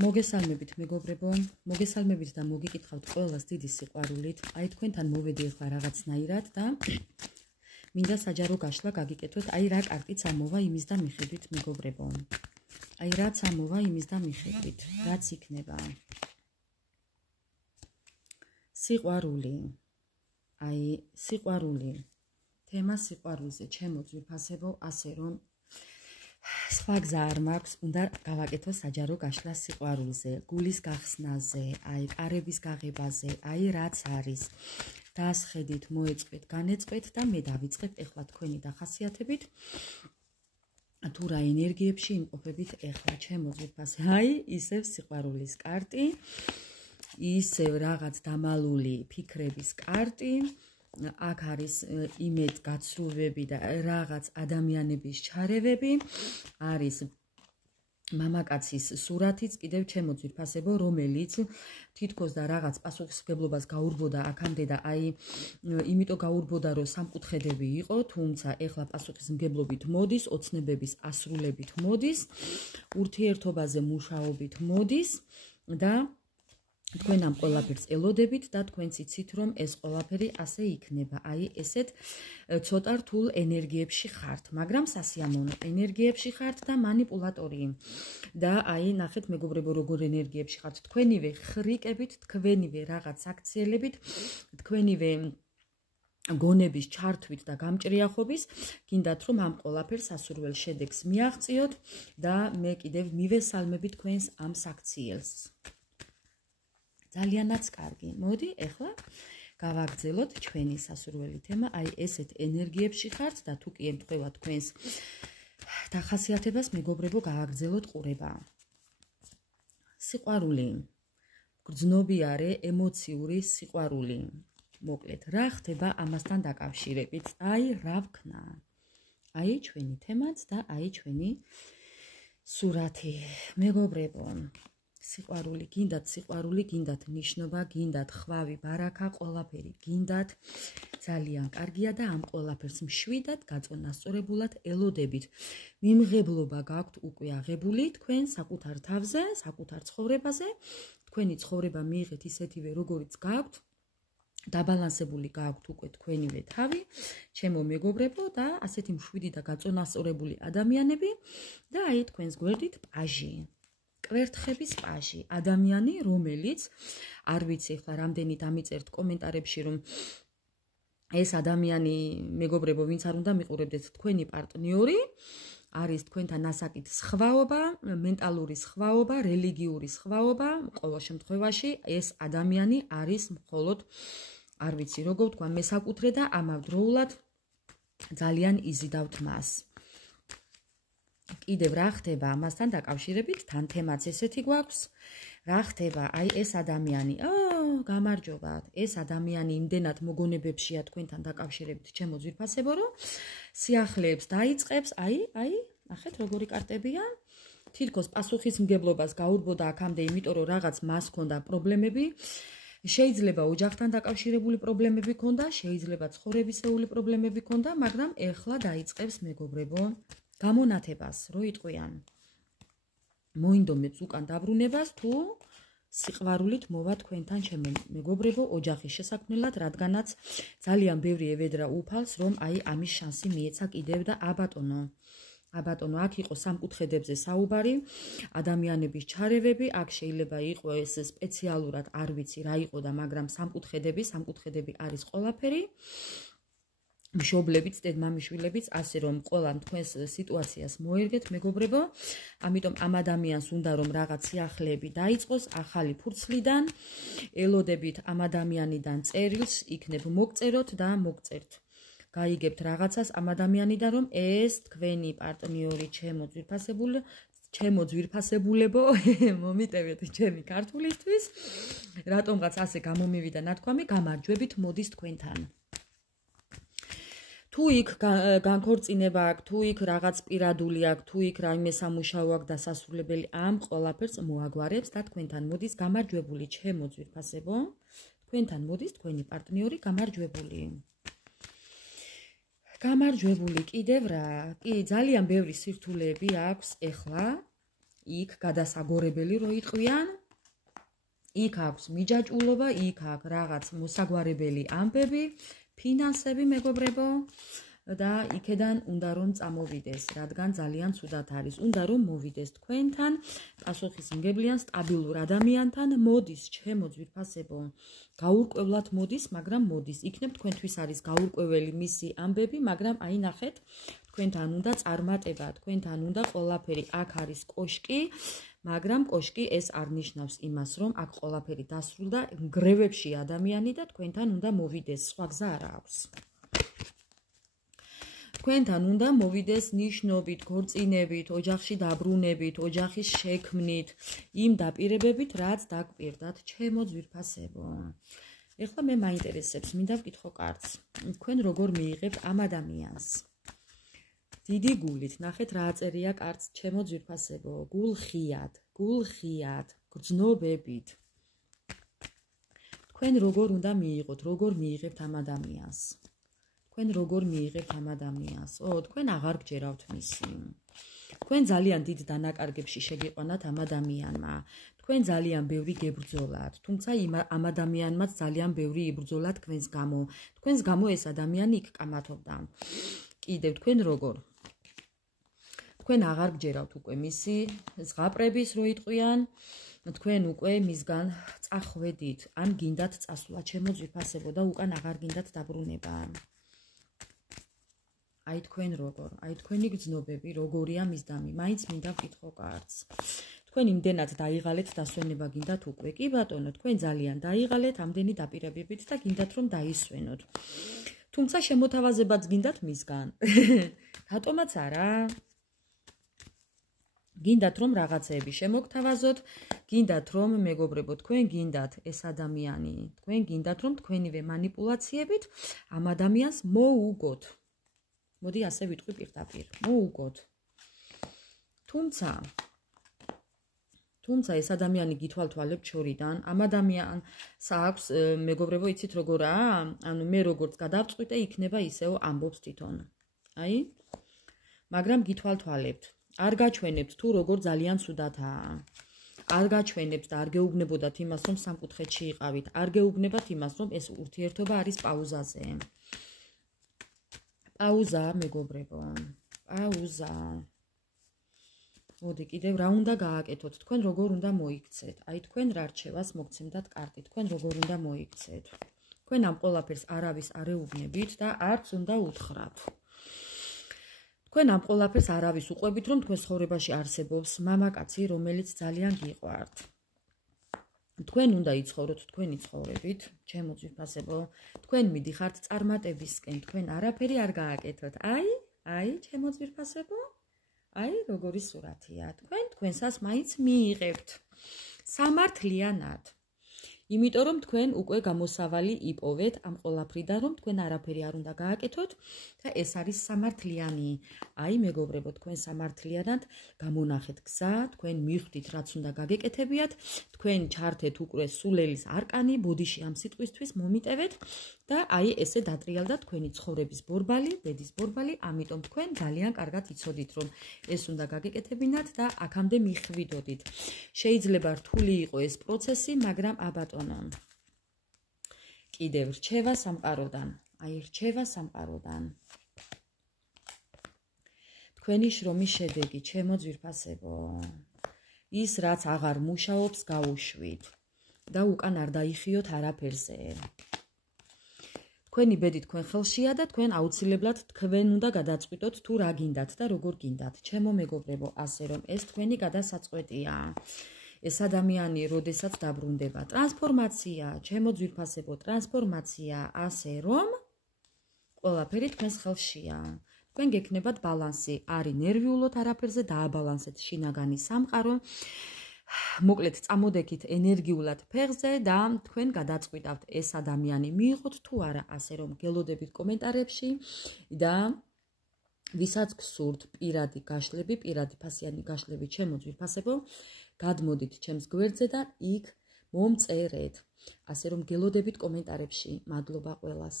მოგესალმებით მეგობრებო, მოგესალმებით და მოგიკითხავთ ყველას დიდი სიყვარულით. აი თქვენთან მოვედი ახლა რაღაცნაირად და მინდა საჯარო გაშლა გაგიკეთოთ. აი რა კარტიც ამოვა იმის და მიხედვით მეგობრებო. აი რაც ამოვა იმის და მიხედვით, რაც იქნება. სიყვარული. აი სიყვარული. თემა სიყვარულზე ჩემო ძვირფასებო, ასე რომ სხვა გზა არ მაქვს, უნდა გავაკეთო საჯარო გაშლა სიყვარულზე, გულის გახსნაზე, აი კარების გაღებაზე, აი რაც არის. დაასხედით, მოეწყეთ, განეწყეთ და მე დავიწყებ ეხლა თქვენი დახასიათებით. თუ რა ენერგიებში იმყოფებით ეხლა ჩემო ძვირფასე. აი ისევ სიყვარულის კარტი, ისევ რაღაც დამალული ფიქრების კარტი. აქ არის იმედ გაცრუვები და რაღაც ადამიანების ჩარევები, არის მამაკაცის სურათიც კიდევ ჩემო ძვირფასებო, რომელიც თითქოს და რაღაც პასუხისმგებლობას გაურბოდა აქამდე და აი იმიტომ გაურბოდა რომ სამკუთხედები იყო, თუმცა ეხლა პასუხისმგებლობით მოდის, ოცნებების ასრულებით მოდის, ურთიერთობაზე მუშაობით მოდის და თქვენ ამ ყველაფერს ელოდებით და თქვენც იცით რომ ეს ყველაფერი ასე იქნება. აი ესეთ ცოტა რთულ ენერგიებში ხართ, მაგრამ სასიამოვნო ენერგიებში ხართ და манипуляტორი. და აი ნახეთ მეგობრებო, როგორ ენერგიებში ხართ. თქვენივე ხრიკებით, თქვენივე რაღაც აქციელებით, თქვენივე გონების ჩართვით და გამჭრიახობის გინდათ რომ ამ ყველაფერს სასურველ შედეგს მიაღწიოთ და მე კიდევ მივესალმები თქვენს ამ საქციელს. ძალიანაც კარგი. მოდი, ეხლა გავაგრძელოთ ჩვენი სასურველი თემა. აი ესეთ ენერგიებში ხართ და თუ კი ემთხვევა თქვენს დახასიათებას, მეგობრებო, გავაგრძელოთ ყურება. სიყვარული. გრძნობიარე ემოციური სიყვარული. მოკლედ, რა ხდება ამასთან დაკავშირებით? აი რა ვქნა? აი ჩვენი თემაც და აი ჩვენი სურათი. მეგობრებო, სიყვარული, გინდათ ნიშნობა, გინდათ ხვავი, ბარაკა, ყველაფერი გინდათ ძალიან კარგია და ამ ყველაფერს მშვიდად, გაწონასწორებულად ელოდებით. მიმღებლობა გაქვთ უკვე აღებული თქვენ საკუთარ თავზე, საკუთარ ცხოვრებაზე. თქვენი ცხოვრება მიიღეთ ისეთივე როგორიც გაქვთ. დაბალანსებული გაქვთ უკვე თქვენივე თავი, ჩემო მეგობრებო და ასეთი მშვიდი და გაწონასწორებული ადამიანები და აი თქვენს გვერდით პაჟი. კვერთხების პაჟი, ადამიანი, რომელიც არ ვიცი ახლა რამდენი დამიწერთ კომენტარებში რომ ეს ადამიანი მეგობრებო, ვინც არ უნდა მიყურებდეთ თქვენი პარტნიორი, არის თქვენთან ასაკით სხვაობა, მენტალური სხვაობა, რელიგიური სხვაობა, ყოველ შემთხვევაში ეს ადამიანი არის მხოლოდ არ ვიცი როგორ ვთქვა, მესაკუთრე და ამავდროულად ძალიან იზიდავთ მას. კიდევ რა ხდება ამასთან დაკავშირებით, თან თემაც ესეთი გვაქვს. რა ხდება, აი ეს ადამიანი, გამარჯობათ, ეს ადამიანი იმდენად მოგონებებშია თქვენთან დაკავშირებით, ჩემო ძვირფასებო, რომ სიახლეებს დაიწყებს, აი, ნახეთ როგორი კარტებია. თითქოს პასუხისმგებლობას გაურბოდა აქამდე, იმიტომ რომ რაღაც მას ჰქონდა პრობლემები. შეიძლება ოჯახთან დაკავშირებული პრობლემები ჰქონდა, შეიძლება ცხოვრებისეული პრობლემები ჰქონდა, მაგრამ ეხლა დაიწყებს მეგობრებო გამონათებას, რო იტყვიან. მოინდომებს უკან დაბრუნებას თუ სიყვარულით მოვა თქვენთან ჩემო მეგობრებო ოჯახის შესაქმნელად, რადგანაც ძალიან ბევრი ევედრა უფალს, რომ აი ამის შანსი მიეცა კიდევ და აბატონო, აქ იყო სამკუთხედებზე საუბარი, ადამიანების ჩარევები, აქ შეიძლება იყო ეს სპეციალურად, არ ვიცი რა იყო და მაგრამ სამკუთხედები არის ყველაფერი. მშობლებიც, დედმამიშვილებიც, ასე რომ ყველამ თქვენს სიტუაციას მოერგეთ, მეგობრებო. ამიტომ ამ ადამიანს უნდა რომ რაღაც სიახლეები დაიწყოს ახალი ფურცლიდან, ელოდებით ამ ადამიანიდან წერილს, იქნებ მოგწეროთ და მოგწერთ. გაიგებთ რაღაცას ამ ადამიანიდან, რომ ეს თქვენი პარტნიორი ჩემო ძვირფასებულებო, მომიტევეთ ჩემი ქართულისთვის, რატომღაც ასე გამომივიდა ნათქვამი, გამარჯვებით მოდის თქვენთან. თუ იქ განქორწინება აქვს, თუ იქ რაღაც პირადული აქვს, თუ იქ რაიმე სამუშაო აქვს დასასრულებელი, ამ ყველაფერს მოაგვარებს და თქვენთან მოდის გამარჯვებული, ჩემო ძვირფასებო. თქვენთან მოდის თქვენი პარტნიორი გამარჯვებული. გამარჯვებული კიდევ რა? კი, ძალიან ბევრი სირთულეები აქვს ეხლა იქ გადასაგორებელი რო იყვიან, იქ აქვს მიჯაჭულობა, იქ აქვს რაღაც მოსაგვარებელი ამბები, ფინანსები, მეგობრებო, და იქედან უნდა რომ წამოვიდეს, რადგან ძალიან ცუდად არის. უნდა რომ მოვიდეს თქვენთან, პასუხისმგებლიან სტაბილურ ადამიანთან, მოდის, ჩემო ძვირფასებო, გაურკვევლად მოდის, მაგრამ მოდის. იქნებ თქვენთვის არის გაურკვეველი მისი ამბები, მაგრამ აი ნახეთ, თქვენთან უნდა წარმატება, თქვენთან უნდა ყველაფერი. აქ არის კოშკი, მაგრამ კოშკი ეს არ ნიშნავს იმას, რომ აქ ყველაფერი დასრულდა, ნგრევებში ადამიანი და თქვენთან უნდა მოვიდეს, სხვა გზა არ აქვს. თქვენთან უნდა მოვიდეს ნიშნობით, ქორწინებით, ოჯახში დაბრუნებით, ოჯახის შექმნით, იმ დაპირებებით, რაც დაგპირდათ, ჩემო ძვირფასებო. ეხლა მე მაინტერესებს, მინდა ვკითხო კარტს. თქვენ როგორ მიიღებთ ამ ადამიანს? დიდი გულით, ნახეთ რა აწერია კარტს, ჩემო ძვირფასებო, გულხიად, გრძნობებით. თქვენ როგორ უნდა მიიღოთ, როგორ მიიღებთ ამ ადამიანს? თქვენ როგორ მიიღებთ ამ ადამიანს? თქვენ აღარ გჯერავთ მისი. თქვენ ძალიან დიდ დანაკარგებში შეგიყვანათ ამ ადამიანმა. თქვენ ძალიან ბევრი გებრძოლათ, თუმცა ამ ადამიანმაც ძალიან ბევრი იბრძოლა თქვენს გამო. თქვენს გამო ეს ადამიანი იქ კამათობდა. კიდევ თქვენ როგორ? თქვენ აღარ გჯერავთ უკვე მისი ზღაპრების რო იტყვიან, თქვენ უკვე მისგან წახვედით, ან გინდათ წასვლა, ჩემო ძვირფასებო და უკან აღარ გინდათ დაბრუნება. აი თქვენ როგორ, აი თქვენი გრძნობები როგორია მისდამი, მაინც მინდა ვკითხო კარტს. თქვენ იმდენად დაიღალეთ დასვენება გინდათ უკვე. კი ბატონო, თქვენ ძალიან დაიღალეთ ამდენი დაპირებებით და გინდათ რომ დაისვენოთ. თუმცა შემოთავაზებაც გინდათ მისგან. რატომაც არა? გინდათ რომ რაღაცეები შემოგთავაზოთ, გინდათ რომ მეგობრებო, თქვენ გინდათ ეს ადამიანი, თქვენ გინდათ რომ თქვენივე მანიპულაციებით ამ ადამიანს მოუგოთ. მოდი ასე ვიტყვი პირდაპირ, მოუგოთ. თუმცა ეს ადამიანი გითვალთვალებთ შორიდან, ამ ადამიანს აქვს, მეგობრებო, იცით როგორაა? ანუ მე როგორც გადავწყვიტე, იქნება ისეო ამბობს თვითონ. აი? მაგრამ გითვალთვალებთ. არ გაჩვენებთ თუ როგორ ძალიან ცუდათაა. არ გაჩვენებთ და არ გეუბნებოდათ იმას, რომ სამკუთხედში იყავით. არ გეუბნებათ იმას, რომ ეს ურთიერთობა არის პაუზაზე. პაუზა, მეგობრებო. პაუზა. მოდი, კიდევ რა უნდა გააკეთოთ? თქვენ როგორ უნდა მოიქცეთ? აი თქვენ რა რჩევას მოგცემდათ კარტი. თქვენ როგორ უნდა მოიქცეთ? თქვენ ამ ყველაფერს არავის არ ეუბნებით და არც უნდა უთხრათ. თქვენ ამ ყველაფერს არავის უყვებით, რომ თქვენ ცხოვრებაში არსებობს მამაკაცი, რომელიც ძალიან გიყვართ. თქვენ უნდა იცხოვროთ თქვენი ცხოვრებით, ჩემო ძვირფასებო, თქვენ მიდიხართ წარმატებისკენ, თქვენ არაფერი არ გააკეთოთ. აი, ჩემო ძვირფასებო, აი, როგორი სურათია. თქვენ თქვენსას მაინც მიიღებთ სამართლიანად. იმიტომ რომ თქვენ უკვე გამოსავალი იპოვეთ ამ ყველაფრიდან, რომ თქვენ არაფერი არ უნდა გააკეთოთ და ეს არის სამართლიანი. აი, მეგობრებო, თქვენ სამართლიანად გამონახეთ გზა, თქვენ მიხვდით, რაც უნდა გაგეკეთებიათ, თქვენ ჩართეთ უკვე სულელის არკანი, ბოდიში ამ სიტყვისთვის მომიტევეთ და აი ესე დატრიალდა თქვენი ცხოვრების ბორბალი, ბედის ბორბალი, ამიტომ თქვენ ძალიან კარგად იცოდით, რომ ეს უნდა გაგეკეთებინათ და აქამდე მიხვიდოდით. შეიძლება რთული იყო ეს პროცესი, მაგრამ აბატონო. კიდევ რჩევა სამყაროდან. აი რჩევა სამყაროდან. თქვენი შრომის შედეგი, ჩემო ძვირფასებო. ის რაც აღარ მუშაობს, გაუშვით და უკან არ დაიხიოთ არაფერზე. თქვენი ბედი თქვენ ხელშია და თქვენ აუცილებლად თქვენ უნდა გადაწყვიტოთ თუ რა გინდათ და როგორ გინდათ. ჩემო მეგობრებო, ასე რომ ეს თქვენი გადასაწყვეტია. ეს ადამიანი როდესაც დაბრუნდება, ტრანსფორმაცია, ჩემო ძვირფასებო, ტრანსფორმაცია, ასე რომ ყველაფერი თქვენს ხელშია. თქვენ გექნებათ ბალანსი, არის ნერვიულოთ არაფერზე დააბალანსეთ შინაგანი სამყარო. მოკლედ წამოდექით ენერგიულად ფეხზე და თქვენ გადაწყვიტავთ ეს ადამიანი მიიღოთ თუ არა, ასე რომ გელოდებით კომენტარებში და ვისაც გსურთ პირადი გაშლები, პირადი ფასიანი გაშლები, ჩემო ძვირფასებო, გადმოდით ჩემს გვერდზე და იქ მომწერეთ. ასე რომ გელოდებით კომენტარებში. მადლობა ყველას.